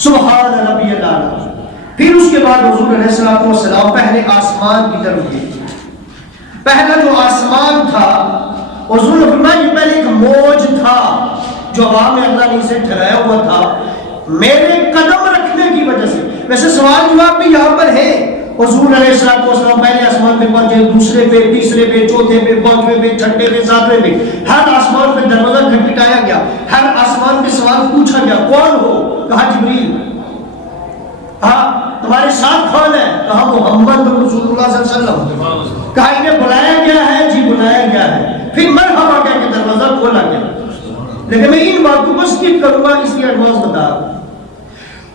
سبحان ربی الاعلیٰ. پھر اس کے بعد حضور علیہ الصلوۃ والسلام پہلے آسمان کی طرف گئے. پہلا جو آسمان تھا حضور نے فرمایا یہ پہلے ایک موج تھا جو ہوا میں اللہ نے اسے ٹھہرایا ہوا تھا میرے قدم رکھنے کی وجہ سے. ویسے سوال جواب بھی یہاں پر ہے. حضور علیہ الصلوۃ والسلام پہلے آسمان پہ پہنچے, دوسرے پہ, تیسرے پہ, چوتھے پہ, پانچویں پہ, چھٹے پہ, ساتویں پہ, ہر آسمان پہ دروازہ کھٹکھٹایا گیا, ہر آسمان پہ سوال پوچھا گیا کون ہو؟ کہا جبریل. ہاں تمہارے ساتھ کون ہے؟ کہا محمد رسول اللہ صلی اللہ علیہ وسلم. کہا انہیں بلایا گیا ہے؟ جی بلایا گیا ہے. پھر مرحبا کہہ کے دروازہ کھولا گیا. لیکن میں ان باتوں کو سکپ کروں گا اس لیے ایڈوانس بتا رہا ہوں.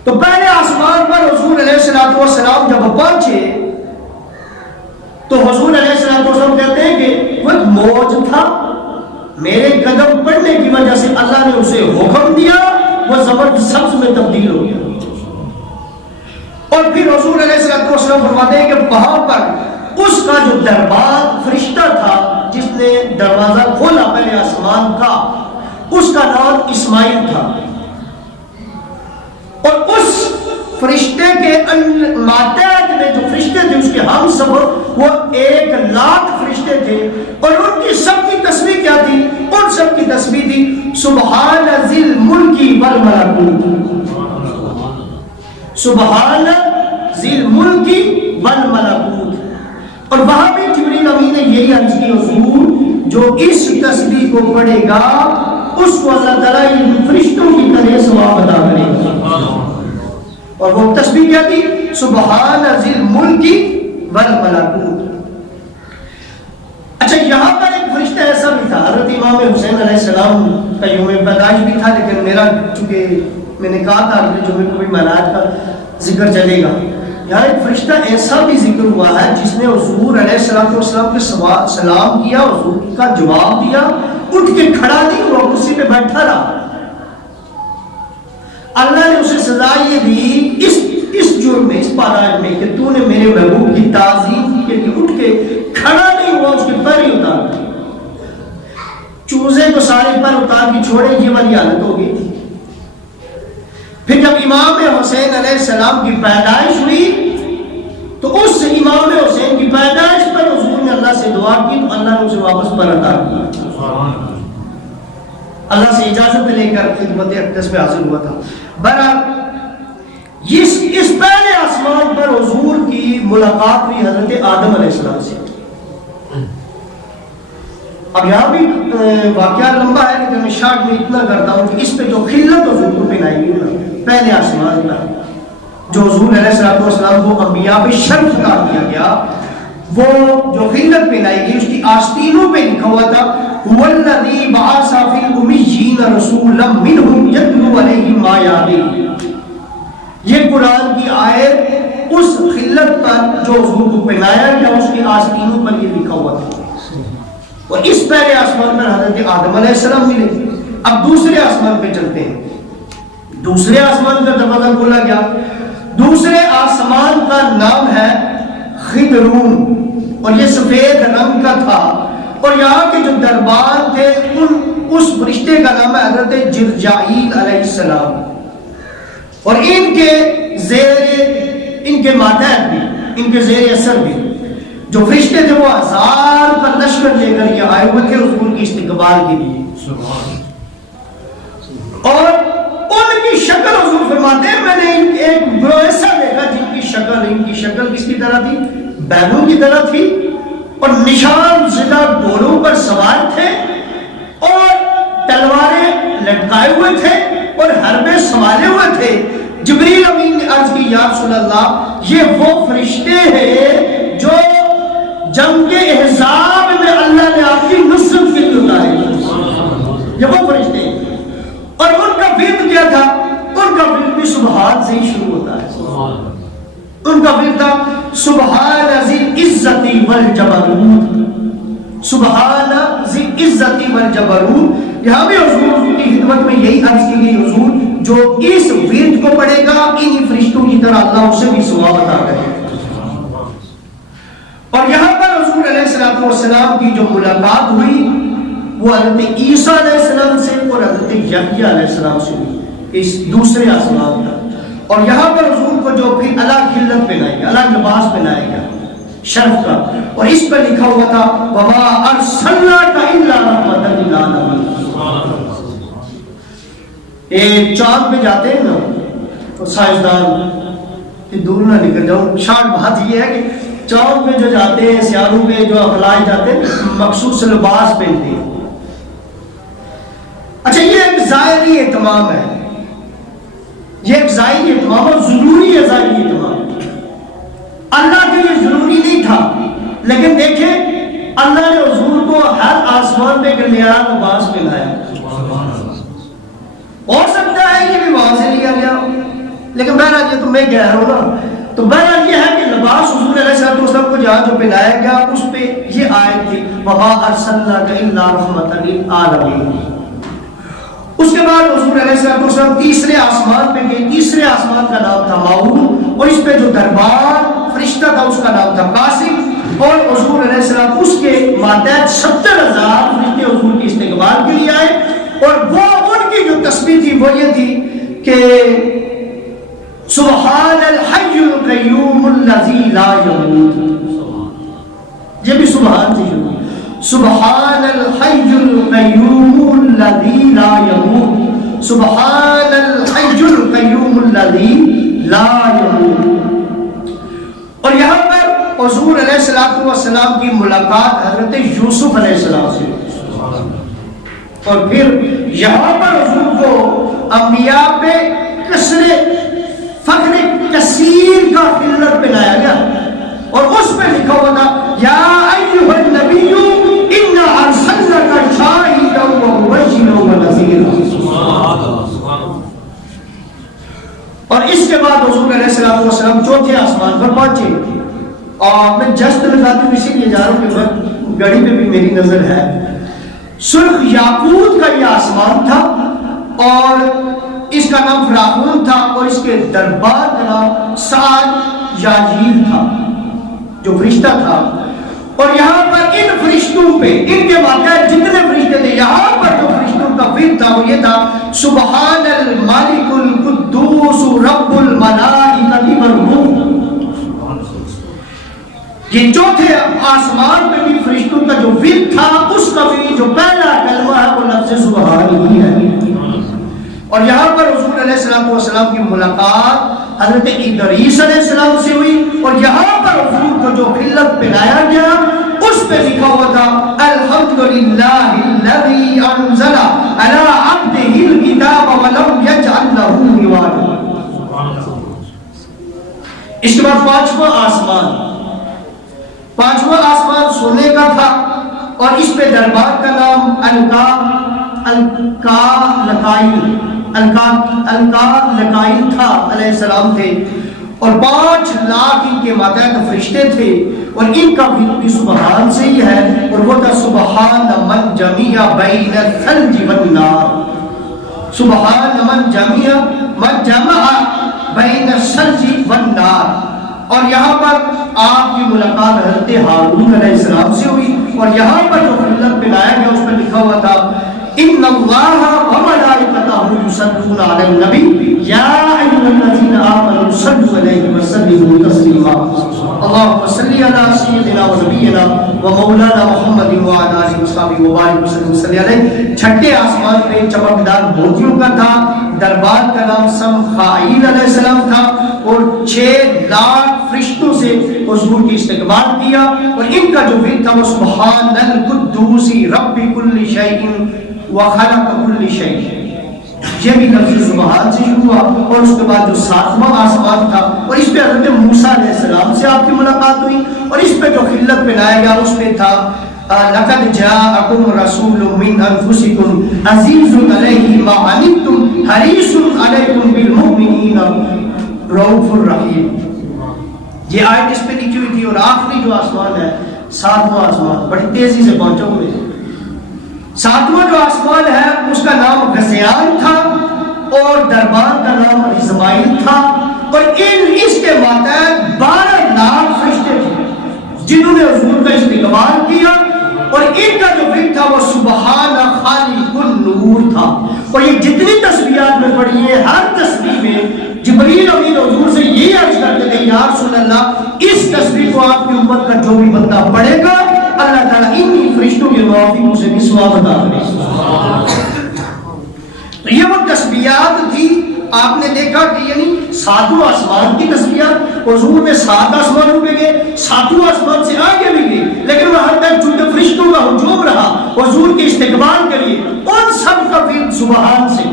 تو پہلے آسمان پر حضور علیہ الصلوۃ والسلام جب پہنچے تو حضور علیہ الصلوۃ والسلام کہتے ہیں کہ وہ ایک موج تھا, میرے قدم پڑنے کی وجہ سے اللہ نے اسے حکم دیا, وہ زبردست سبز میں تبدیل ہو گیا. اور پھر حضور علیہ الصلوۃ والسلام فرماتے ہیں کہ وہاں پر اس کا جو دربار فرشتہ تھا جس نے دروازہ کھولا پہلے آسمان کا, اس کا نام اسماعیل تھا. اور اس فرشتے کے ماتحت میں جو فرشتے تھے اس کے ہم سب وہ 1,00,000 فرشتے تھے. اور ان کی سب کی تسبیح کیا تھی؟ ان سب کی تسبیح تھی سبحان ذی الملک والملکوت, سبحان ذی الملک والملکوت. اور وہاں بھی جبریل امین نے یہی عرض کی حضور جو اس تسبیح کو پڑھے گا اس کو اللہ تعالیٰ ان فرشتوں کی طرح ثواب عطا کرے گا. اور وہ تسبیح کیا تھی؟ سبحان ذی الملک والملکوت. اچھا یہاں پر ایک فرشتہ ایسا بھی تھا, حضرت امام حسین علیہ السلام کا یوم پیدائش بھی تھا, لیکن میرا چونکہ میں نے کہا تھا اگلے جمعے کو بھی معراج کا ذکر چلے گا. یہاں ایک فرشتہ ایسا بھی ذکر ہوا ہے جس نے حضور علیہ السلام کے سلام کیا, حضور کا جواب دیا, اٹھ کے کھڑا نہیں ہوا, کرسی پہ بیٹھا رہا. اللہ نے اسے سزا یہ دی اس جرم میں, اس پاراج میں کہ تو نے میرے محبوب کی تعظیم کی کہ اٹھ کے کھڑا نہیں ہوا, اس کے پر ہی اتار دی. چوزے کو سارے پر اتار کے چھوڑے, یہ والی حالت ہوگی. پھر جب امام حسین علیہ السلام کی پیدائش ہوئی تو اس امام حسین کی پیدائش پر حضور نے اللہ سے دعا کی تو اللہ نے اسے واپس پر عطا کیا. اللہ سے اجازت لے کر خدمت اقدس میں حاضر ہوا تھا. بہرحال اس پہلے آسمان پر حضور کی ملاقات ہوئی حضرت آدم علیہ السلام سے. اب یہاں بھی واقعہ لمبا ہے لیکن میں شارٹ میں اتنا کرتا ہوں کہ اس پہ جو خلت حضور کو پہنائی گئی پہلے آسمان پر, جو حضور علیہ الصلوۃ والسلام کو انبیاء پہ شرف قرار دیا گیا, وہ جو خلت پہنائی گئی اس کی آستینوں پہ لکھا ہوا تھا هو الذی بعث فی الامیین رسولا منہم یتلو علیہم آیاتہ. یہ قرآن کی آیت اس خلت پر جو حضور کو پہنایا گیا اس کی آستینوں پر یہ لکھا ہوا تھا. اور اس پہلے آسمان پر حضرت آدم علیہ السلام ملے. اب دوسرے آسمان پہ چلتے ہیں. دوسرے آسمان کا دروازہ کھولا گیا. دوسرے آسمان کا نام ہے خدرون اور یہ سفید رنگ کا تھا. اور یہاں کے جو دربان تھے اس فرشتے کا نام ہے حضرت جبرائیل علیہ السلام. اور ان کے ماتحت بھی, ان کے زیر اثر بھی جو فرشتے تھے وہ 1000 کا لشکر لے کر یہ آئے ہوئے تھے حضور کی استقبال کے لیے. اور ان کی شکل حضور فرماتے ہیں میں نے ایک ایسا دیکھا جن کی شکل کس کی طرح تھی؟ بیلوں کی طرح تھی. اور نشان زدہ گھوڑوں پر سوار تھے اور تلواریں لٹکائے ہوئے تھے اور حربے سنبھالے ہوئے تھے. جبریل امین نے عرض کی یا رسول اللہ یہ وہ فرشتے ہیں جو جنگ احزاب میں اللہ نے آپ کی نصرت کے لیے اتارے. یہ وہ فرشتے ہیں. اور ان کا ورد کیا تھا؟ ان کا ورد بھی سبحان سے ہی شروع ہوتا ہے. ان کا ورد تھا سبحان ذی العزت والجبروت, سبحان ذی العزت والجبروت. یہاں بھی حضور کی خدمت میں یہی عرض کی گئی حضور جو اس ورد کو پڑھے گا انہی فرشتوں کی طرح اللہ اسے بھی ثواب عطا کرے. اور یہاں پر حضور علیہ السلام کی جو ملاقات ہوئی وہ حضرت عیسیٰ علیہ السلام سے اور حضرت یحییٰ علیہ السلام سے ہوئی اس دوسرے آسمان پر. اور یہاں پر حضور کو جو پھر الگ خلت پہنائے گا، الگ لباس پہنائے گا شرف کا، اور اس پر لکھا ہوا تھا وَمَا أَرْسَلْنَاكَ إِلَّا رَحْمَةً لِلْعَالَمِينَ۔ ایک چاند پہ جاتے ہیں نا تو سائنسدان، کہ دور نہ نکل جاؤں، شارٹ بات یہ ہے کہ چاند پہ جو جاتے ہیں، سیاروں پہ جو اخلاق جاتے ہیں مخصوص لباس پہنتے ہیں۔ اچھا یہ ایک ظاہری اہتمام ہے، یہ ایک ظاہری اہتمام اور ضروری ہے ظاہری اہتمام، اللہ کے لیے ضروری نہیں تھا، لیکن دیکھیں اللہ نے حضور کو ہر آسمان پہ ایک نیا لباس پہنایا۔ ہو سکتا ہے یہ بھی وہاں سے لیا گیا، لیکن بہرحال یہ تو میں کہہ رہا ہوں نا، تو بہرحال یہ ہے کہ لباس حضور علیہ السلام کو جہاں جو پہنایا گیا اس پہ یہ آیت تھی وَمَا أَرْسَلْنَاكَ إِلَّا رَحْمَةً لِلْعَالَمِينَ۔ اس کے بعد حضور علیہ السلام تیسرے آسمان پہ گئے، تیسرے آسمان کا نام تھا ماؤون، اور اس پہ جو دربار فرشتہ تھا اس کا نام تھا قاسم، اور حضور علیہ السلام اس کے ماتحت 70,000 فرشتے حضور کے استقبال کے لیے آئے، اور وہ ان کی جو تسبیح تھی وہ یہ تھی کہ سبحان الحی القیوم الذی لا یموت، یہ بھی سبحان سے شروع، سبحان الحی القیوم الذی لا یموت، سبحان الحی القیوم الذی لا یموت۔ اور یہاں پر حضور علیہ السلام کی ملاقات حضرت یوسف علیہ السلام سے، اور پھر یہاں پر حضور کو انبیاء پہ فخر کثیر کا خلت پہنایا گیا، اور اس پہ لکھا ہوا تھا یا ایھا النبی انا ارسلناک شاہدا ومبشرا ونذیرا۔ اور اس کے بعد حضور علیہ السلام چوتھے آسمان پر پہنچے، اور میں جسٹ لگاتی ہوں اسی لیے جا رہا ہوں کہ گھڑی پہ بھی میری نظر ہے، سرخ یاقوت کا یہ آسمان تھا، اور اس کا نام فراخون تھا، اور اس کے دربار کا نام سعد یاجیل تھا جو فرشتہ تھا۔ اور یہاں پر ان فرشتوں پہ، ان کے واقع جتنے فرشتے تھے، یہاں پر جو فرشتوں کا فرد تھا وہ یہ تھا سبحان الملک القدوس رب الملائکۃ والروح۔ یہ چوتھے آسمان پہ بھی فرشتوں کا جو ورد تھا اس کا بھی جو پہلا کلمہ ہے وہ لفظ سبحان ہی ہے۔ اور یہاں پر حضور علیہ السلام کی ملاقات حضرت ادریس علیہ السلام سے ہوئی، اور یہاں پر حضور کو جو خلت پہنایا گیا اس پہ لکھا ہوا تھا الحمدللہ الذی انزل علی عبدہ الکتاب ولم یجعل لہ عوجا۔ اس کے بعد پانچواں آسمان سونے کا تھا، اور اس پہ دربار کا نام الکا تھا، علیہ السلام تھے، اور 5,00,000 ان کے ماتحت فرشتے تھے، اور ان کا بھی سبحان سے ہی ہے، اور وہ تھا سبحان من جمع بین الثلج والنار، سبحان من جمع بین الثلج والنار۔ اور یہاں پر آپ کی ملاقات حضرت ہارون علیہ السلام سے ہوئی، اور یہاں پر جو خلت پہنایا گیا اس پر لکھا ہوا تھا ان اللہ وملائکتہ یصلون علی النبی یا ایھا الذین آمنوا صلوا علیہ وسلموا تسلیما۔ اللهم صل علی سیدنا و نبینا و مولانا محمد وعلی آلہ وصحبہ وبارک وسلم صلی علیہ۔ چھٹے آسمان پہ چمکدار موتیوں کا تھا، دربار کا نام سمخائیل علیہ السلام تھا، اور 6,00,000 فرشتوں سے حضور کی استقبال کیا، اور ان کا جو ورد تھا وہ سبحان القدوس رب کل شیء وخلق کل شیء۔ یہ بھی لفظ سبحان سے شروع ہوا، اور اس کے بعد جو 7واں آسمان تھا، اور اس پہ حضرت موسیٰ علیہ السلام سے آپ کی ملاقات ہوئی، اور اس پہ جو خلت پہنایا گیا اس پہ تھا لقد جاءکم رسول من انفسکم عزیز علیہ ما عنتم حریص علیکم بالمؤمنین رؤوف الرحیم۔ یہ آیت اس پہ لکھی ہوئی تھی، اور آخری جو آسمان ہے 7واں آسمان، بڑی تیزی سے پہنچا ہوں میں۔ 7واں جو آسمان ہے اس کا نام غزیان تھا، اور دربار کا نام ازمائیل تھا، اور اس کے ماتحت 12,00,000 فرشتے تھے جنہوں نے حضور کا استقبال کیا، اور ان کا جو ورد تھا وہ سبحان خالق النور تھا، اور یہ جتنی تسبیحات میں پڑھی ہیں ہر تسبیح میں جبریل امین حضور سے یہ عرض کرتے تھے یا رسول اللہ اس تسبیح کو آپ کی امت کا جو بھی بندہ پڑھے گا اللہ تعالیٰ انہی فرشتوں کے موافق اسے بھی ثواب عطا کرے. تو یہ وہ تسبیحات تھی. آپ نے دیکھا کہ یعنی ساتوں آسمان کی تسبیحات حضور میں 7 آسمانوں پہ گئے, 7 آسمان سے آگے بھی گئے, لیکن وہاں تک چونکہ فرشتوں کا ہجوم رہا حضور کے استقبال کے لیے ان سب کا پھر سبحان سے,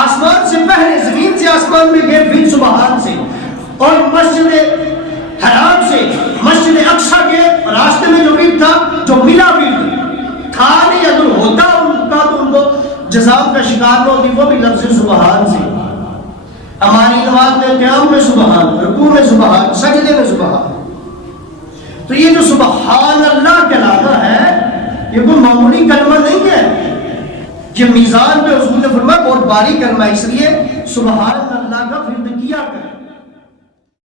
آسمان سے پہلے زمین سے آسمان میں گئے پھر سبحان سے, اور مسجد حرام سے مسجد اقصی کے راستے میں جو بھی تھا جو ملا بھی تھا نہیں, اگر ہوتا ان کا تو ان کو جزام کا شکار نہ ہوتی, وہ بھی لفظ سبحان سے. ہماری نماز میں قیام میں سبحان, رکوع میں سبحان, سجدے میں سبحان. تو یہ جو سبحان اللہ کہلاتا ہے یہ کوئی معمولی کلمہ نہیں ہے, یہ میزان پہ حضور نے فرمایا بہت باری کلمہ, اس لیے سبحان اللہ کا